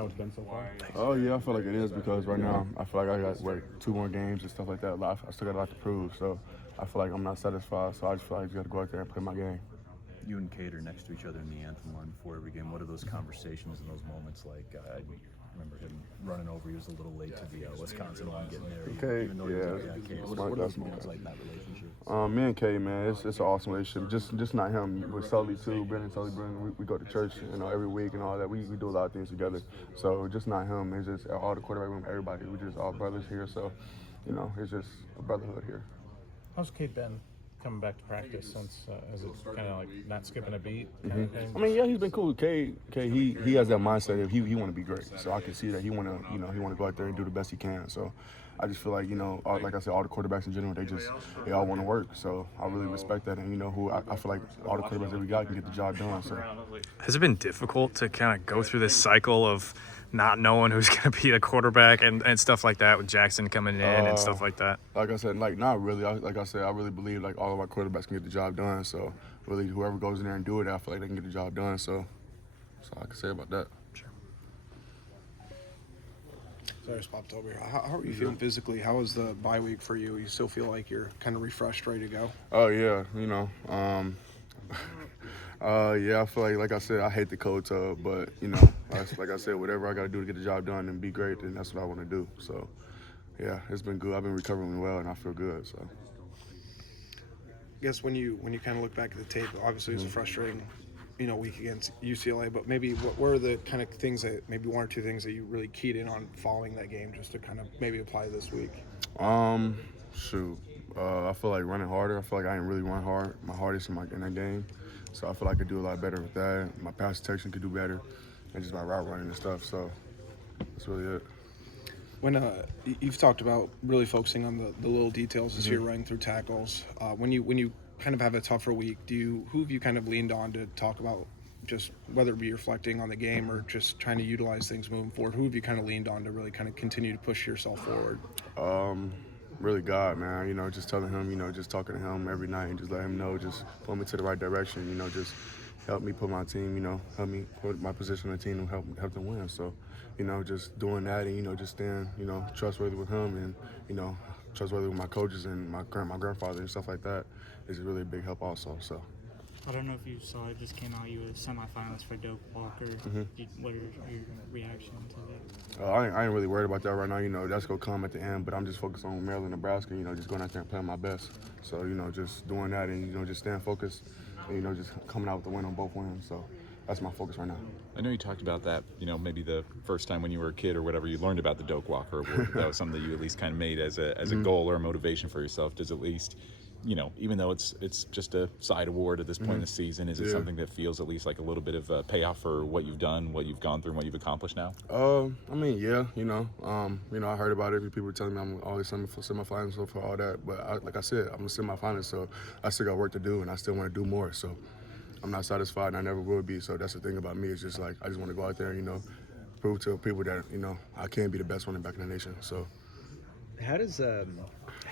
how it's been so far? Oh yeah, I feel like it is because right now I feel like I got 2 more games and stuff like that. I still got a lot to prove, so I feel like I'm not satisfied. So I just feel like I just got to go out there and play my game. You and Kate are next to each other in the anthem line before every game. What are those conversations and those moments like? I remember him running over. He was a little late to the Wisconsin one, getting there. Okay, Even though yeah. Kate. What are those moments like in that relationship? Me and Kay, man, it's an awesome relationship. Just not him, with Sully too. Brennan, we go to church, every week and all that. We do a lot of things together. So just not him. It's just all the quarterback room, everybody. We just all brothers here. So, it's just a brotherhood here. How's Kate been coming back to practice since? Is it kind of like not skipping a beat kind of thing? I mean, yeah, he's been cool. Kay, he has that mindset of he want to be great. So I can see that he want to, he want to go out there and do the best he can. So I just feel like, like I said, all the quarterbacks in general, they all want to work. So I really respect that. And, I feel like all the quarterbacks that we got can get the job done. So has it been difficult to kind of go through this cycle of not knowing who's going to be the quarterback and stuff like that with Jackson coming in and stuff like that? Like I said, not really. Like I said, I really believe like all of our quarterbacks can get the job done. So really, whoever goes in there and do it, I feel like they can get the job done. So that's all I can say about that. Sorry, popped over here. How are you feeling physically? How was the bye week for you? You still feel like you're kind of refreshed, ready to go? Oh yeah, yeah, I feel like I said, I hate the cold tub, but like I said, whatever I got to do to get the job done and be great, then that's what I want to do. So yeah, it's been good. I've been recovering well, and I feel good. So I guess when you kind of look back at the tape, obviously it was a frustrating week against UCLA, but maybe what were the kind of things that maybe one or two things that you really keyed in on following that game just to kind of maybe apply this week? Shoot. I feel like running harder. I feel like I didn't really run my hardest in that game. So I feel like I could do a lot better with that. My pass detection could do better, and just my route running and stuff. So that's really it. When you've talked about really focusing on the little details as you're running through tackles, when you kind of have a tougher week, who have you kind of leaned on to talk about, just whether it be reflecting on the game or just trying to utilize things moving forward? Who have you kind of leaned on to really kind of continue to push yourself forward? Really God, man. Just telling him, just talking to him every night and just let him know, just pull me to the right direction. Just help me put my team, help me put my position on the team and help them win. So, just doing that and just staying, trustworthy with him and trustworthy with my coaches and my grandfather and stuff like that is really a big help also. So. I don't know if you saw it just came out. You were semifinals for Doak Walker. What are your reaction to that? I ain't really worried about that right now. That's gonna come at the end. But I'm just focused on Maryland, Nebraska. Just going out there and playing my best. So just doing that and just staying focused. And, just coming out with the win on both wins. So that's my focus right now. I know you talked about that. Maybe the first time when you were a kid or whatever, you learned about the Doak Walker Award. That was something that you at least kind of made as a goal or a motivation for yourself. Does at least, even though it's just a side award at this point in the season, is it something that feels at least like a little bit of a payoff for what you've done, what you've gone through, and what you've accomplished now? I mean, yeah, I heard about it. People were telling me I'm always semifinals for all that. But like I said, I'm a semifinalist, so I still got work to do, and I still want to do more. So I'm not satisfied, and I never will be. So that's the thing about me. It's just like I just want to go out there and, prove to people that, I can be the best running back in the nation. So. How do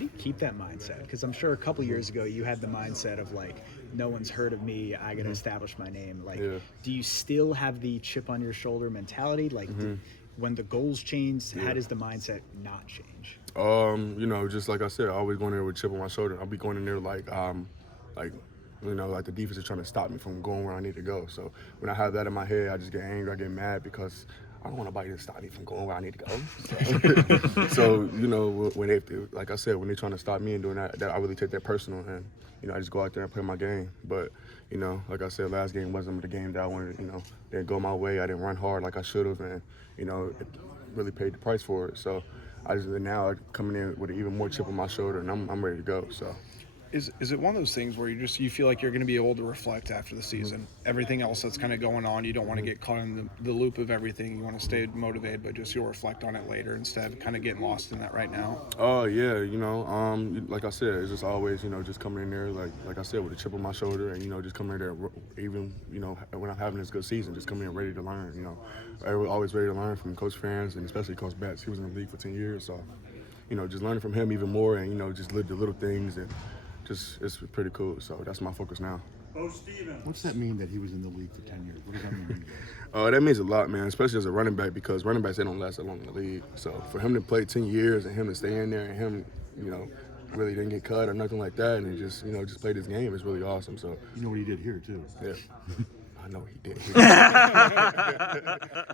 you keep that mindset? Because I'm sure a couple years ago you had the mindset of like, no one's heard of me, I gotta establish my name. Like, do you still have the chip on your shoulder mentality? Like, when the goals change, how does the mindset not change? Just like I said, I always go in there with a chip on my shoulder. I'll be going in there like the defense is trying to stop me from going where I need to go. So when I have that in my head, I just get angry, I get mad because I don't want nobody to stop me from going where I need to go. So when they, like I said, when they're trying to stop me and doing that I really take that personal, and I just go out there and play my game. But like I said, last game wasn't the game that I wanted. Didn't go my way. I didn't run hard like I should have, and it really paid the price for it. So I just now coming in with an even more chip on my shoulder, and I'm ready to go. So. Is it one of those things where you feel like you're going to be able to reflect after the season? Everything else that's kind of going on, you don't want to get caught in the loop of everything. You want to stay motivated, but just you'll reflect on it later instead of kind of getting lost in that right now. Oh yeah, like I said, it's just always just coming in there like I said with a chip on my shoulder, and just coming in there even when I'm having this good season, just coming in ready to learn. I was always ready to learn from Coach Ferentz and especially Coach Betts. He was in the league for 10 years, so just learning from him even more, and just live the little things and. Just it's pretty cool. So that's my focus now. What's that mean that he was in the league for 10 years? What does that mean to you guys? That means a lot, man, especially as a running back, because running backs, they don't last that long in the league. So for him to play 10 years and him to stay in there and him, really didn't get cut or nothing like that and just played his game is really awesome. So You know what he did here, too. yeah. I know he did. Yeah,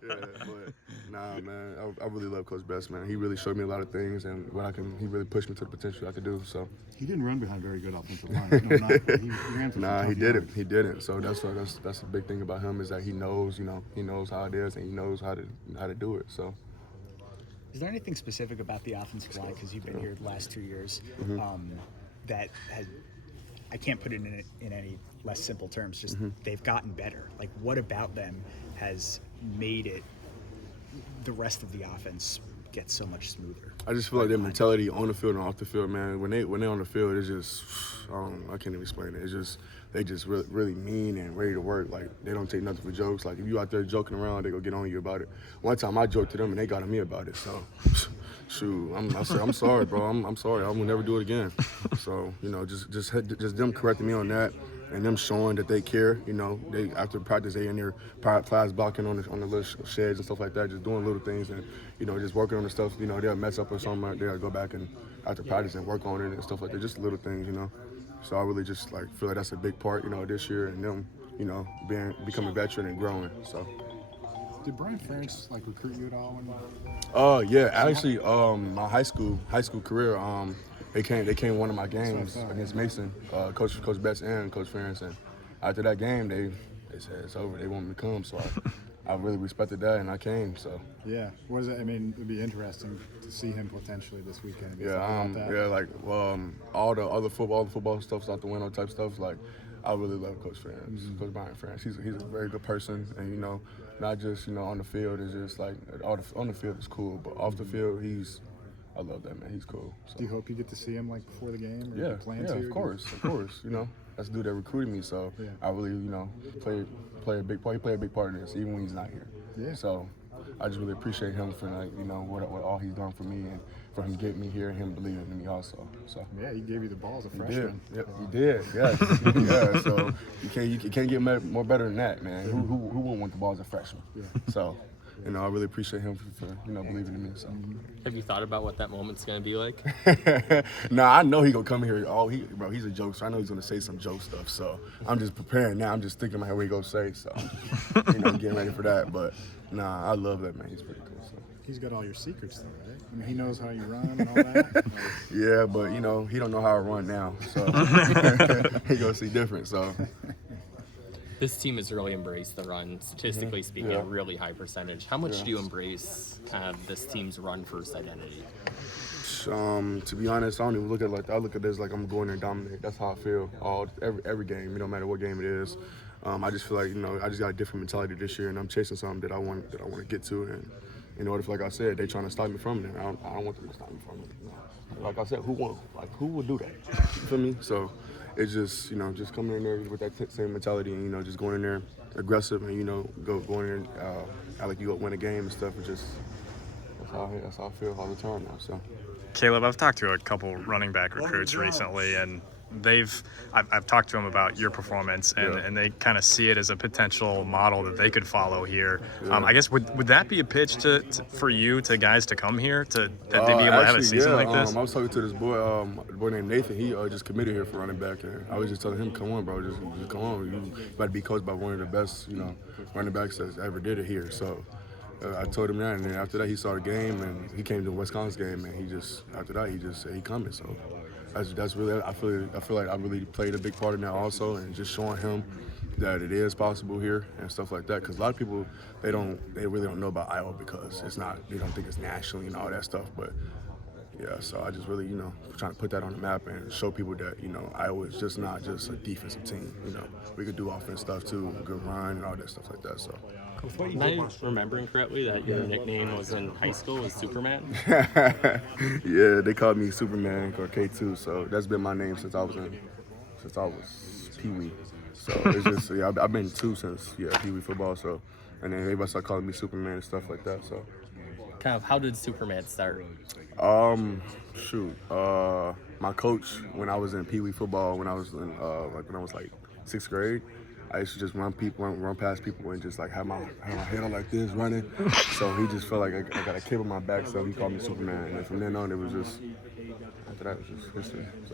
but nah, man, I really love Coach Best, man. He really showed me a lot of things, and he really pushed me to the potential I could do. So He didn't run behind very good offensive line. No, not, he ran for some nah, tough he didn't. yards. He didn't. So that's the big thing about him is that he knows, he knows how it is and he knows how to do it. So. Is there anything specific about the offensive line, because you've been here the last 2 years, that has, I can't put it in any less simple terms, just they've gotten better. Like, what about them has made it the rest of the offense get so much smoother? I just feel like their mentality on the field and off the field, man. When they're on the field, it's just I can't even explain it. It's just they just really mean and ready to work. Like they don't take nothing for jokes. Like if you out there joking around, they go get on you about it. One time I joked to them and they got on me about it. So shoot, I said I'm sorry, bro. I'm sorry. I will never do it again. So just them correcting me on that. And them showing that they care, they after practice they in there class blocking on the little sheds and stuff like that, just doing little things and just working on the stuff. They'll mess up or something, they'll go back and after practice and work on it and stuff like that, just little things, So I really just feel like that's a big part, this year and them, becoming a veteran and growing. So. Did Brian Ferentz recruit you at all? Yeah, actually, my high school career, they came one of my games against Mason, Coach Betts and Coach Ferentz, and after that game, they said it's over. They want me to come, so I really respected that, and I came. So Yeah, was it? I mean, it'd be interesting to see him potentially this weekend. All the other football stuff's out the window type stuff. I really love Coach Ferentz, Coach Brian Ferentz. He's a very good person, and not just on the field. It's just on the field is cool, but off the field I love that man. He's cool. So. Do you hope you get to see him before the game? Or Yeah, do you plan to? of course. That's the dude that recruited me. So I really, play a big part. He played a big part in this, even when he's not here. Yeah. So I just really appreciate him for what all he's done for me and for him getting me here and him believing in me also. So yeah, he gave you the ball as a he freshman. did. Yep, he did. Yes. Yeah. So you can't get more better than that, man. Who wouldn't want the ball as a freshman? Yeah. So. I really appreciate him for believing in me. So. Have you thought about what that moment's gonna be like? Nah, I know he gonna come here. He's a joke, so I know he's gonna say some joke stuff. So I'm just preparing now. I'm just thinking about what he gonna say. So getting ready for that. But nah, I love that man. He's pretty cool. So. He's got all your secrets though, right? I mean, he knows how you run and all that. Yeah, but he don't know how I run now. So he gonna see different. So. This team has really embraced the run, statistically speaking, a really high percentage. How much do you embrace this team's run-first identity? To be honest, I don't even look at it like that. I look at this like I'm going there and dominate. That's how I feel every game, no matter what game it is. I just feel like I just got a different mentality this year, and I'm chasing something that I want to get to. And in order, like I said, they're trying to stop me from it. I don't want them to stop me from it. Like I said, who would do that? You feel me? So. It's just, just coming in there with that same mentality and, just going in there aggressive and, going in there act like you go win a game and stuff. It's just, that's how I feel all the time now, so. Kaleb, I've talked to a couple running back recruits recently, and I've talked to them about your performance, and they kind of see it as a potential model that they could follow here. I guess would that be a pitch for you to guys to come here that they'd be able to have a season like this? I was talking to this boy, a boy named Nathan. He just committed here for running back, and I was just telling him, "Come on, bro, just come on. You about to be coached by one of the best, running backs that's ever did it here." So. I told him that, and then after that he saw the game, and he came to the Wisconsin game, and after that he just said he coming. So that's really I feel like I really played a big part in that also, and just showing him that it is possible here and stuff like that. Because a lot of people they really don't know about Iowa because they don't think it's nationally and all that stuff. But yeah, so I just really trying to put that on the map and show people that Iowa is just not just a defensive team. We could do offense stuff too, good run and all that stuff like that. So. Am I remembering correctly that your nickname was in high school was Superman? Yeah, they called me Superman or K2, so that's been my name since I was Pee Wee. So it's just I've been 2 since Pee Wee football. So and then everybody started calling me Superman and stuff like that. So kind of how did Superman start? My coach when I was in Pee Wee football when I was in when I was like 6th grade, I used to just run past people and just like have my head on like this running. So he just felt like I got a kid on my back, so he called me Superman. And then from then on, it was just, after that, it was just history. So.